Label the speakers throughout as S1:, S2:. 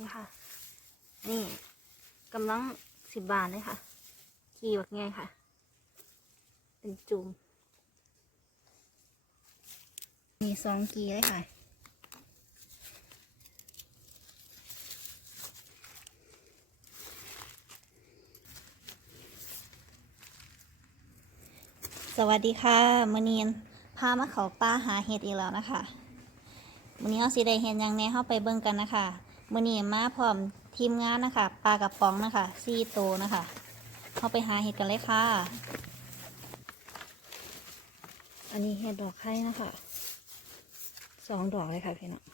S1: นี่ค่ะ นี่กำลังสิบบาทเลยค่ะกีบักไงค่ะ เป็นจุ่มมีสองกีเลยค่ะสวัสดีค่ะมือนีนพามาเขาป้าหาเห็ดอีกแล้วนะคะมือนี้เอาสีได้เห็นยังแน่เข้าไปเบิ่งกันนะคะ มือนี้มาพร้อมทีมงานนะคะปลากระป๋องนะคะซีโตนะคะเข้าไปหาเห็ดกันเลยค่ะ อันนี้เห็ดดอกไข่นะคะสองดอกเลยค่ะพี่น้อง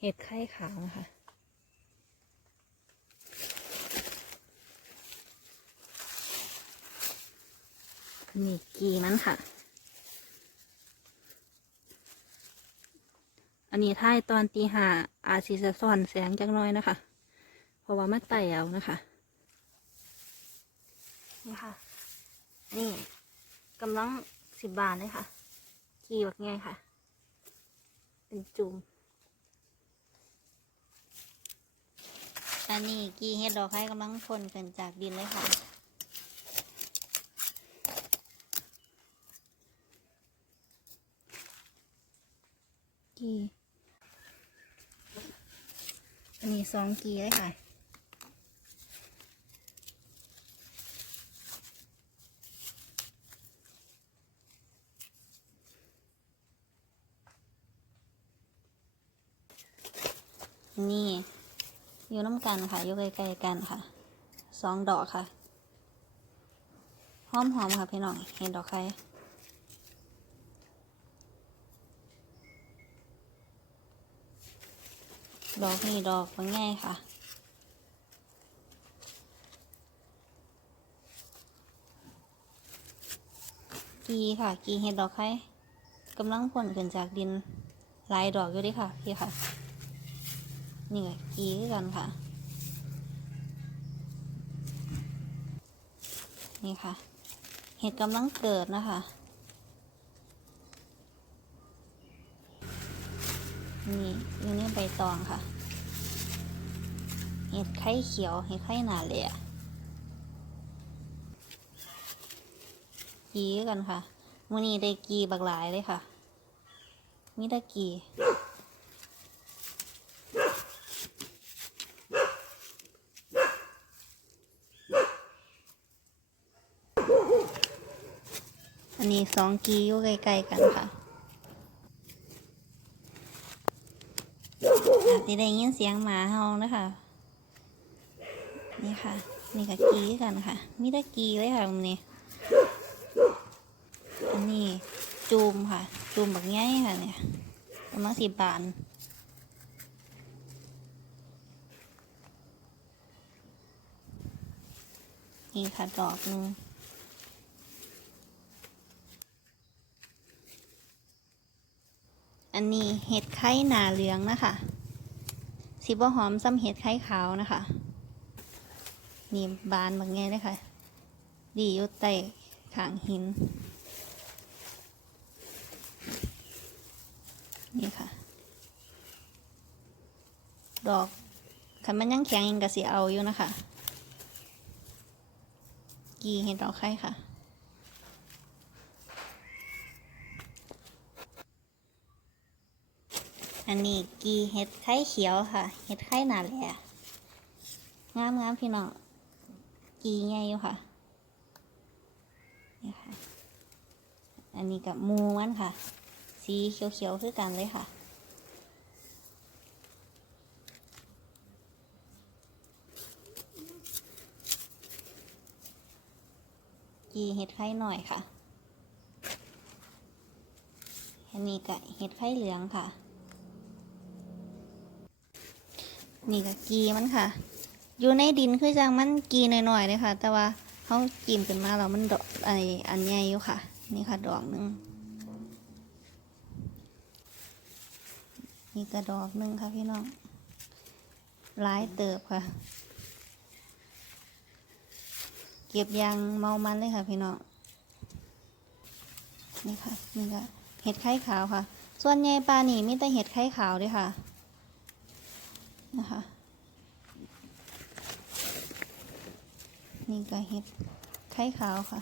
S1: เห็ดไข่ขาวนะคะนี่กีมันค่ะ อันนี้ท้ายตอนตีหาอาจสิสะซ่อนแสงจักหน้อยนะคะ เพราะว่ามันไต่เอานะคะ นี่ค่ะ นี่กำลังสิบบาทเลยค่ะกีแบบไงค่ะ เป็นจุ่มอันนี้กีเฮ็ดดอกไข่กำลังพ่นขึ้นจากดินเลยค่ะ กีอั มีสองกีเลยค่ะ นี่ อยู่น้ำกันค่ะ อยู่ใกล้ๆกันค่ะ สองดอกค่ะ หอมๆค่ะพี่น้อง เห็นดอกไข่ ดอกนี่ดอกมันง่ายค่ะ กีค่ะ กีเห็ดดอกไข่กำลังผลขึ้นจากดินลายดอกอยู่ดิค่ะพี่ค่ะ นี่ก็กีกันค่ะ นี่ค่ะ เห็ดกำลังเกิดนะคะ นี่อยู่นี่ใบตองค่ะ เห็ดไข่เขียว เห็ดไข่หนาเลยอะกีกันค่ะมื่อนี้ได้กีบักหลายเลยค่ะ มีแตะกีอันนี้สองกีอยู่ใกล้ๆกันค่ะ อาจจะได้ยินเสียงหมาเฮานะคะ นี่ค่ะ นี่ก็กีกันค่ะ มีตะกีเลยค่ะตรงนี้ อันนี้จูมค่ะ จูมแบบง่ายค่ะเนี่ยประมาณสิบบาทนี่ค่ะดอกหนึงอันนี้เห็ดไข่หนาเหลืองนะคะ สีบ่หอมซ้ำเห็ดไข่ขาวนะคะ นี่บานบางไงเลยค่ะ ดีอยู่ใต้ขางหิน นี่ค่ะ ดอกคันมันยังแข็งยังกะสีเอาอยู่นะคะ กีเห็ดดอกไข่ค่ะ อันนี้กีเห็ดไข่เขียวค่ะ เห็ดไข่หนาแหลงามงามพี่น้อง กีไงอยู่ค่ะ นี่ค่ะ อันนี้กับมูมันค่ะ สีเขียวๆคือกันเลยค่ะกีเห็ดไข่หน่อยค่ะ อันนี้กับเห็ดไข่เหลืองค่ะ นี่ก็กีมันค่ะ อยู่ในดินคือจังมันกีหน่อยๆเลยค่ะ แต่ว่าเขากิมขึ้นมาแล้วมันดอกไออันใหญ่อยู่ค่ะ นี่ค่ะดอกหนึ่งนี่กระดอกหนึ่งค่ะพี่น้องหลายเติบค่ะ เก็บยางเมามันเลยค่ะพี่น้องนี่ค่ะนี่ค่ะเห็ดไข่ขาวค่ะ ส่วนใหญ่ปลาหนีมีแต่เห็ดไข่ขาวด้วยค่ะ นะคะ นี่ก็เห็ดไข่ขาวค่ะ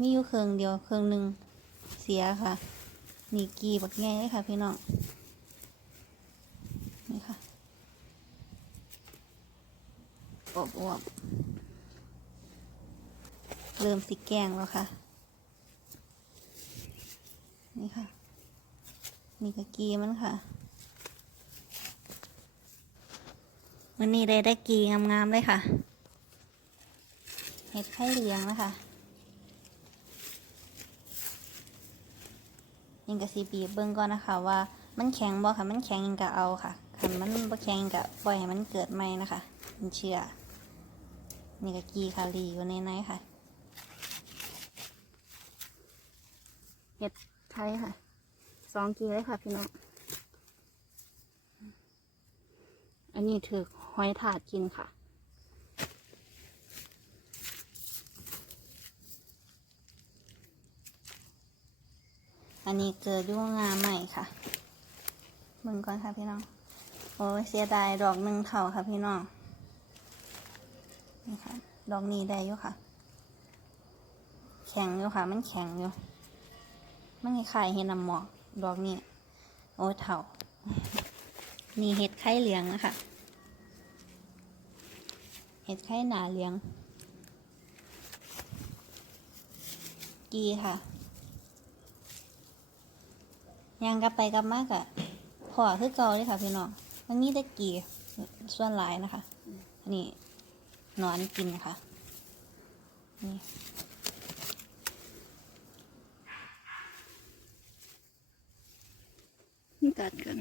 S1: มีอยู่เครื่องเดียวเครื่องหนึ่งเสียค่ะ นี่กีบักแง่เลยค่ะพี่น้อง นี่ค่ะอบอวบเริ่มสิแกงแล้วค่ะ นี่ค่ะ นี่ก็กีมันค่ะ วันนี้ได้ได้กีงามๆเลยค่ะ เห็ดไข่เหลืองนะคะยังกะสีบีเบิ้งก่อนนะคะ ว่ามันแข็งบ่ค่ะ มันแข็งยังกะเอาค่ะคันมันบ่แข็งยังกะปล่อยให้มันเกิดใหม่นะคะมันเชื่อ นี่ก็กีคารีอยู่ในในค่ะ เห็ดไข่ค่ะ สองกีเลยค่ะพี่น้อง อันนี้ถือ หอยถาดกินค่ะ อันนี้เกิดยุ่งงาใหม่ค่ะมึงก่อนค่ะพี่น้อง โอ้เสียดายดอกหนึ่งเข่าค่ะพี่น้องนี่ค่ะดอกนี้ได้อยู่ค่ะ แข็งอยู่ค่ะ มันแข็งอยู่ มันคล้ายเห็ดน้ำหมอกดอกนี้ โอ้เถ่านี่เห็ดไข่เหลืองนะคะ เห็ดไข่หนาเหลืองกีค่ะยังกลับไปกลับมากอะพอคือเก่าเลยค่ะพี่น้องมันมีแต่กีส่วนหลายนะคะ อันนี้นอนกินนะคะนี่นี่ตัดกัน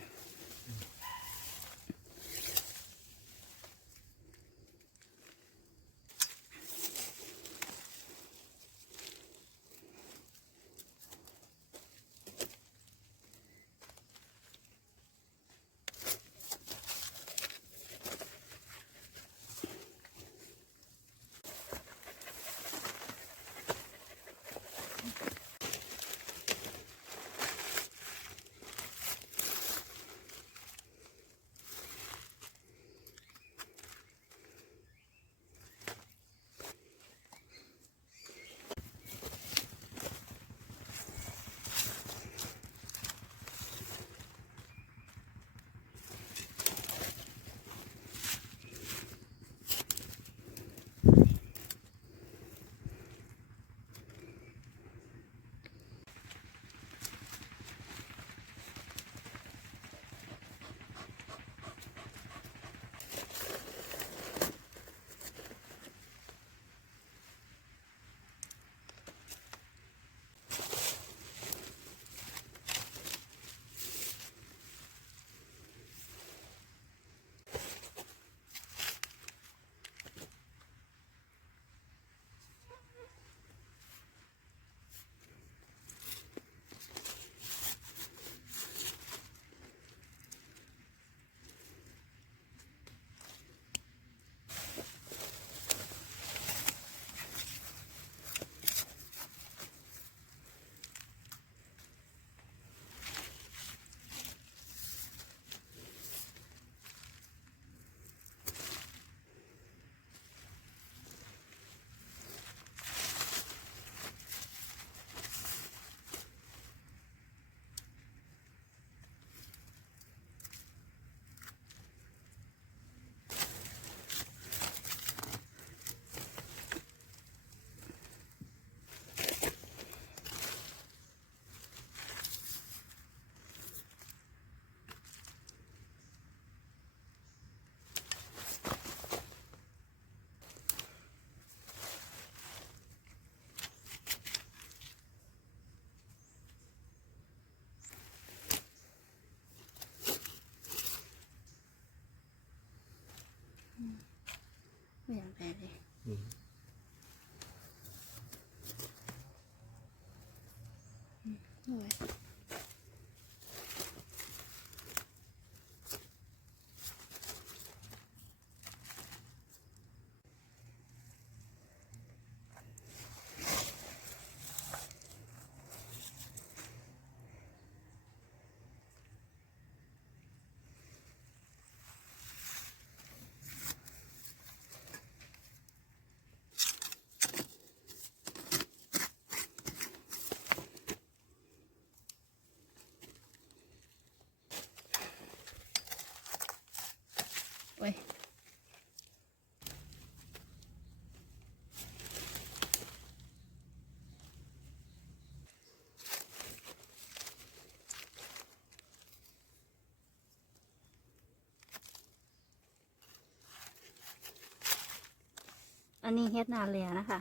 S1: হবে อันนี้เฮ็ดนาเลียนะคะ